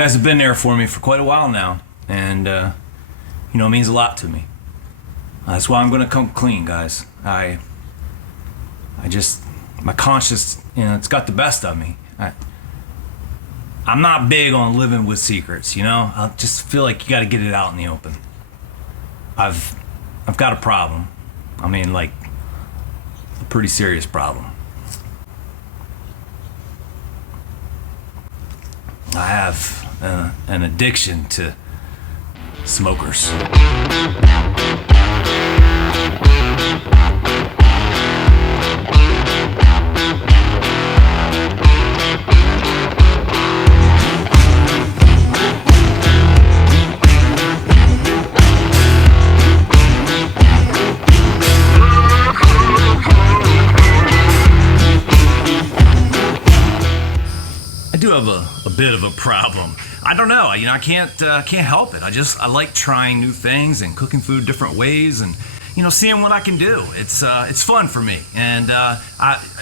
guys have been there for me for quite a while now, and it means a lot to me. That's why I'm gonna come clean, guys. I just, my conscience, it's got the best of me. I'm not big on living with secrets, I just feel like you got to get it out in the open. I've got a problem. I mean, like, a pretty serious problem. I have an addiction to smokers. I do have a bit of a problem. I don't know. I can't help it. I like trying new things and cooking food different ways and seeing what I can do. It's fun for me. And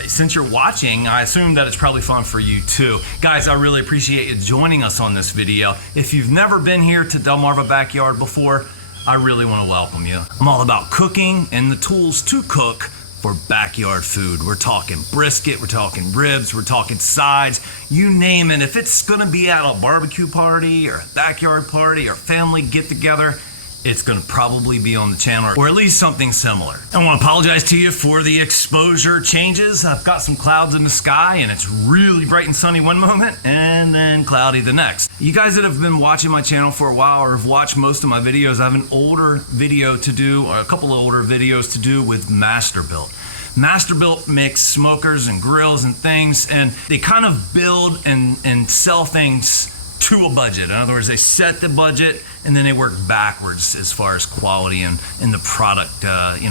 since you're watching, I assume that it's probably fun for you too. Guys, I really appreciate you joining us on this video. If you've never been here to Delmarva Backyard before, I really want to welcome you. I'm all about cooking and the tools to cook for backyard food. We're talking brisket, we're talking ribs, we're talking sides, you name it. If it's gonna be at a barbecue party or a backyard party or family get together, it's gonna probably be on the channel, or at least something similar. I wanna apologize to you for the exposure changes. I've got some clouds in the sky and it's really bright and sunny one moment and then cloudy the next. You guys that have been watching my channel for a while or have watched most of my videos, I have an older video to do, or a couple of older videos to do with Masterbuilt. Masterbuilt makes smokers and grills and things, and they kind of build and sell things to a budget. In other words, they set the budget and then they work backwards as far as quality and the product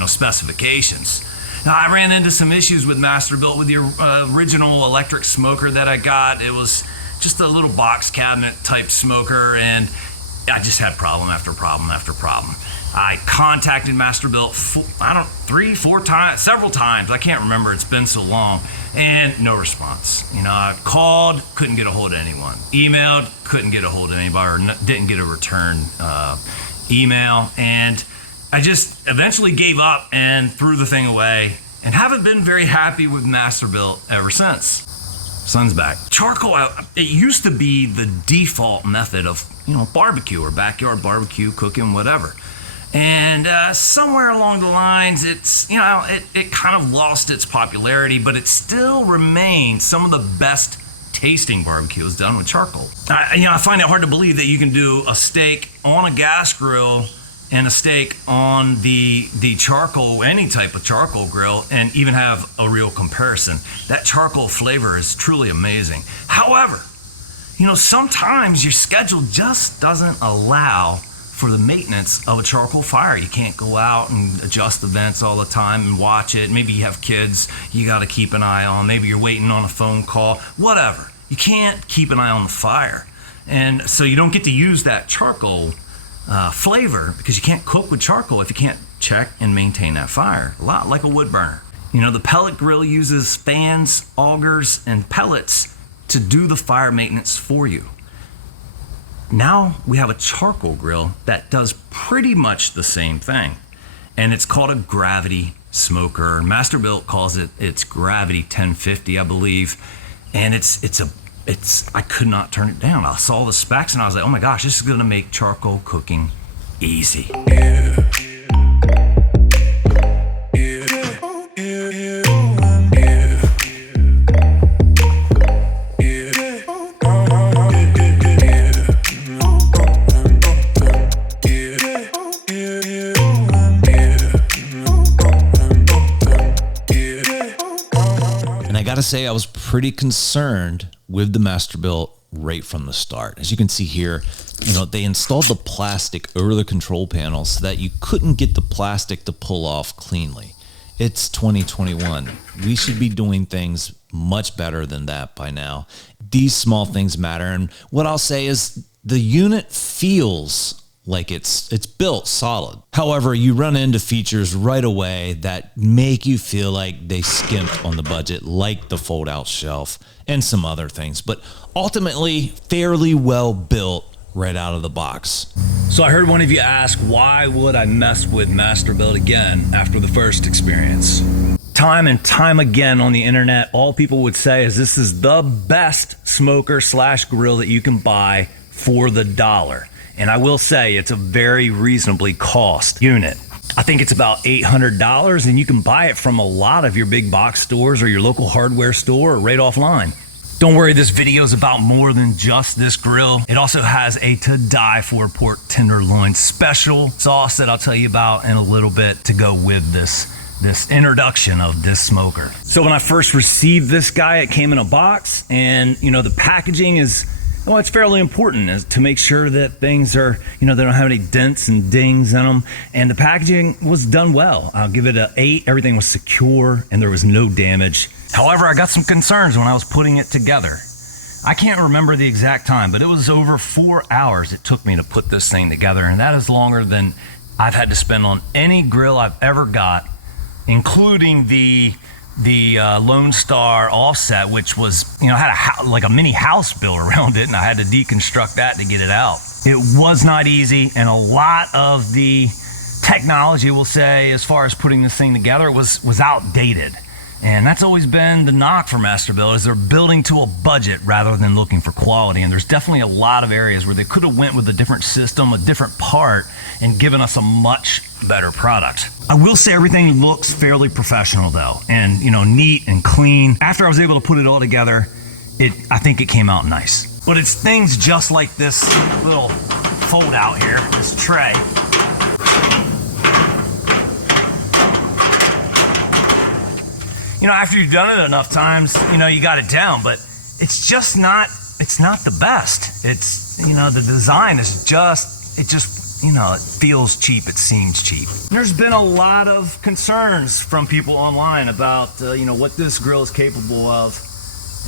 specifications. Now, I ran into some issues with Masterbuilt with the original electric smoker that I got. It was just a little box cabinet type smoker, and I just had problem after problem after problem. I contacted Masterbuilt 3, 4 times, several times. I can't remember, it's been so long, and no response. I called, couldn't get a hold of anyone. Emailed, couldn't get a hold of anybody, or didn't get a return email. And I just eventually gave up and threw the thing away, and haven't been very happy with Masterbuilt ever since. Sun's back. Charcoal, it used to be the default method of, barbecue or backyard barbecue, cooking, whatever. And somewhere along the lines, it's, it kind of lost its popularity, but it still remains some of the best tasting barbecues done with charcoal. I find it hard to believe that you can do a steak on a gas grill and a steak on the charcoal, any type of charcoal grill, and even have a real comparison. That charcoal flavor is truly amazing. However, sometimes your schedule just doesn't allow for the maintenance of a charcoal fire. You can't go out and adjust the vents all the time and watch it. Maybe you have kids you got to keep an eye on. Maybe you're waiting on a phone call, whatever. You can't keep an eye on the fire. And so you don't get to use that charcoal flavor because you can't cook with charcoal if you can't check and maintain that fire. A lot like a wood burner. The pellet grill uses fans, augers, and pellets to do the fire maintenance for you. Now we have a charcoal grill that does pretty much the same thing, and it's called a gravity smoker. Masterbuilt calls it its Gravity 1050, I believe, and I could not turn it down. I saw the specs and I was like, oh my gosh, this is gonna make charcoal cooking easy. Gotta say, I was pretty concerned with the Masterbuilt right from the start. As you can see here, they installed the plastic over the control panel so that you couldn't get the plastic to pull off cleanly. It's 2021. We should be doing things much better than that by now. These small things matter, and what I'll say is the unit feels like it's built solid. However, you run into features right away that make you feel like they skimped on the budget, like the fold-out shelf and some other things, but ultimately fairly well built right out of the box. So I heard one of you ask, why would I mess with Masterbuilt again after the first experience? Time and time again on the internet, all people would say is this is the best smoker slash grill that you can buy for the dollar. And I will say it's a very reasonably cost unit. I think it's about $800, and you can buy it from a lot of your big box stores or your local hardware store or right offline. Don't worry, this video is about more than just this grill. It also has a to die for pork tenderloin special sauce that I'll tell you about in a little bit to go with this introduction of this smoker. So when I first received this guy, it came in a box, and the packaging is, well, it's fairly important is to make sure that things are, they don't have any dents and dings in them. And the packaging was done well. I'll give it an 8. Everything was secure and there was no damage. However, I got some concerns when I was putting it together. I can't remember the exact time, but it was over 4 hours it took me to put this thing together. And that is longer than I've had to spend on any grill I've ever got, including the Lone Star offset, which was, had like a mini house built around it, and I had to deconstruct that to get it out. It was not easy, and a lot of the technology, we'll say, as far as putting this thing together was outdated. And that's always been the knock for Masterbuilt, is they're building to a budget rather than looking for quality. And there's definitely a lot of areas where they could have went with a different system, a different part, and given us a much better product. I will say everything looks fairly professional though, and neat and clean. After I was able to put it all together, I think it came out nice. But it's things just like this little fold out here, this tray. After you've done it enough times, you got it down, but it's just not, it's not the best. It's, the design is just, it feels cheap, it seems cheap. There's been a lot of concerns from people online about, what this grill is capable of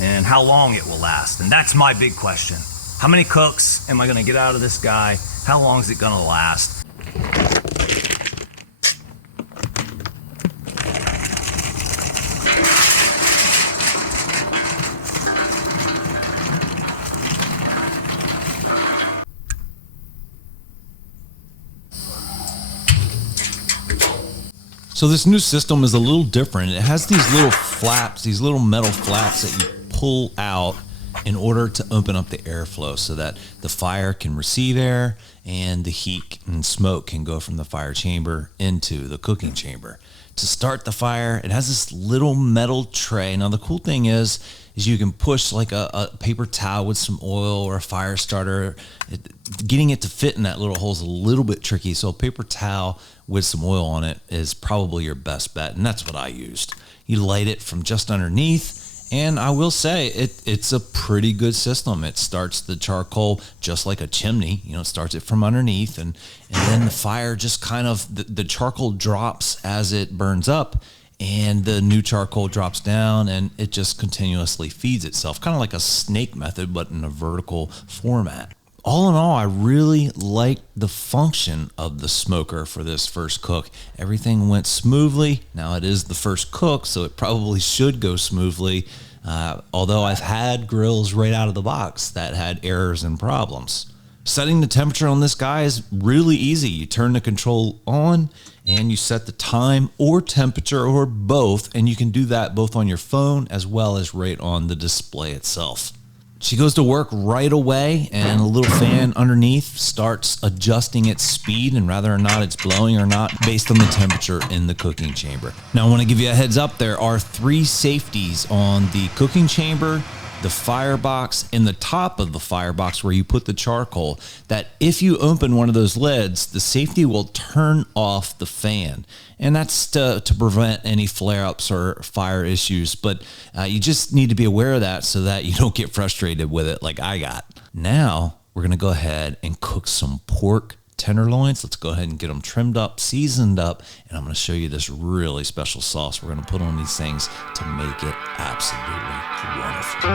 and how long it will last. And that's my big question. How many cooks am I gonna get out of this guy? How long is it gonna last? So this new system is a little different. It has these little flaps, these little metal flaps that you pull out in order to open up the airflow so that the fire can receive air and the heat and smoke can go from the fire chamber into the cooking chamber. To start the fire, it has this little metal tray. Now the cool thing is you can push like a paper towel with some oil or a fire starter. Getting it to fit in that little hole is a little bit tricky, so a paper towel with some oil on it is probably your best bet, and that's what I used. You light it from just underneath, and I will say it's a pretty good system. It starts the charcoal just like a chimney, it starts it from underneath, and then the fire just kind of, the charcoal drops as it burns up, and the new charcoal drops down, and it just continuously feeds itself, kind of like a snake method, but in a vertical format. All in all, I really liked the function of the smoker for this first cook. Everything went smoothly. Now it is the first cook, so it probably should go smoothly, although I've had grills right out of the box that had errors and problems. Setting the temperature on this guy is really easy. You turn the control on and you set the time or temperature or both, and you can do that both on your phone as well as right on the display itself. She goes to work right away, and a little fan underneath starts adjusting its speed and whether or not it's blowing or not based on the temperature in the cooking chamber. Now I want to give you a heads up, there are 3 safeties on the cooking chamber, the firebox, and the top of the firebox where you put the charcoal, that if you open one of those lids, the safety will turn off the fan. And that's to prevent any flare-ups or fire issues. But you just need to be aware of that so that you don't get frustrated with it like I got. Now, we're going to go ahead and cook some pork tenderloins. Let's go ahead and get them trimmed up, seasoned up, and I'm going to show you this really special sauce we're going to put on these things to make it absolutely wonderful.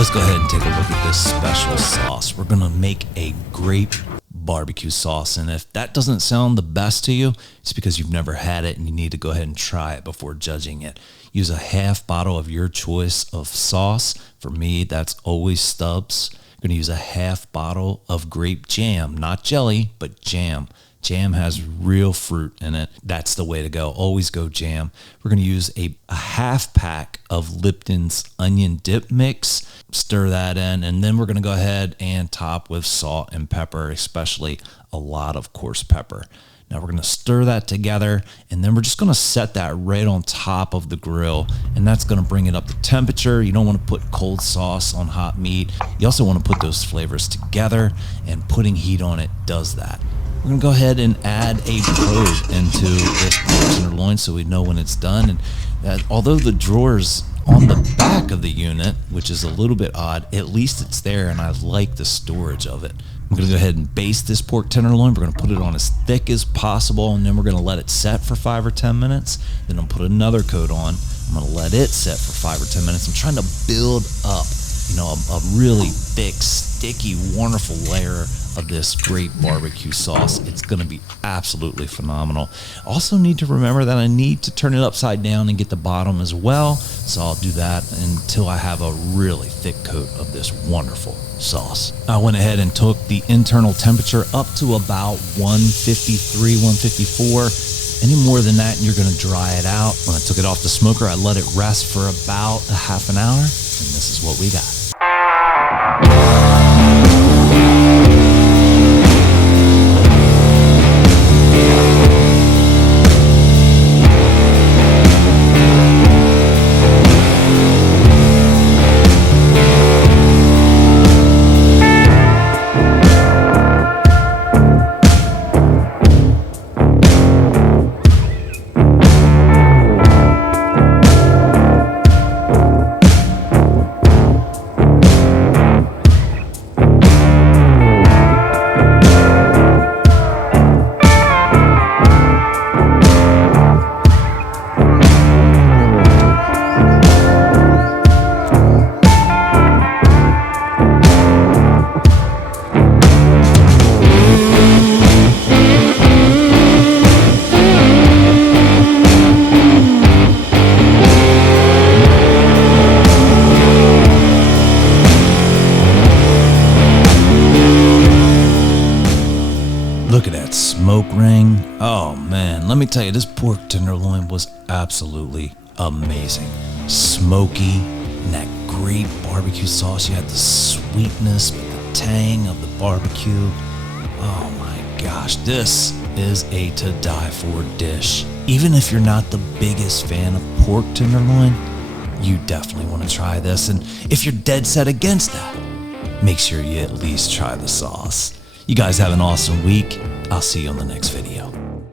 Let's go ahead and take a look at this special sauce. We're gonna make a grape barbecue sauce, and if that doesn't sound the best to you, it's because you've never had it and you need to go ahead and try it before judging it. Use a half bottle of your choice of sauce. For me, that's always Stubbs. I'm gonna use a half bottle of grape jam, not jelly, but jam. Jam has real fruit in it. That's the way to go. Always go jam. We're going to use a half pack of Lipton's onion dip mix. Stir that in, and then we're going to go ahead and top with salt and pepper, especially a lot of coarse pepper. Now we're going to stir that together, and then we're just going to set that right on top of the grill, and that's going to bring it up to temperature. You don't want to put cold sauce on hot meat. You also want to put those flavors together, and putting heat on it does that. We're going to go ahead and add a probe into this tenderloin so we know when it's done. And although the drawer's on the back of the unit, which is a little bit odd, at least it's there, and I like the storage of it. I'm going to go ahead and baste this pork tenderloin. We're going to put it on as thick as possible, and then we're going to let it set for 5 or 10 minutes. Then I'll put another coat on. I'm going to let it set for 5 or 10 minutes. I'm trying to build up, a really thick, sticky, wonderful layer of this great barbecue sauce. It's going to be absolutely phenomenal. Also need to remember that I need to turn it upside down and get the bottom as well. So I'll do that until I have a really thick coat of this wonderful sauce. I went ahead and took the internal temperature up to about 153, 154. Any more than that and you're going to dry it out. When I took it off the smoker, I let it rest for about a half an hour, and this is what we got. Look at that smoke ring. Oh man, let me tell you, this pork tenderloin was absolutely amazing. Smoky, and that great barbecue sauce. You had the sweetness, but the tang of the barbecue. Oh my gosh, this is a to die for dish. Even if you're not the biggest fan of pork tenderloin, you definitely want to try this. And if you're dead set against that, make sure you at least try the sauce. You guys have an awesome week. I'll see you on the next video.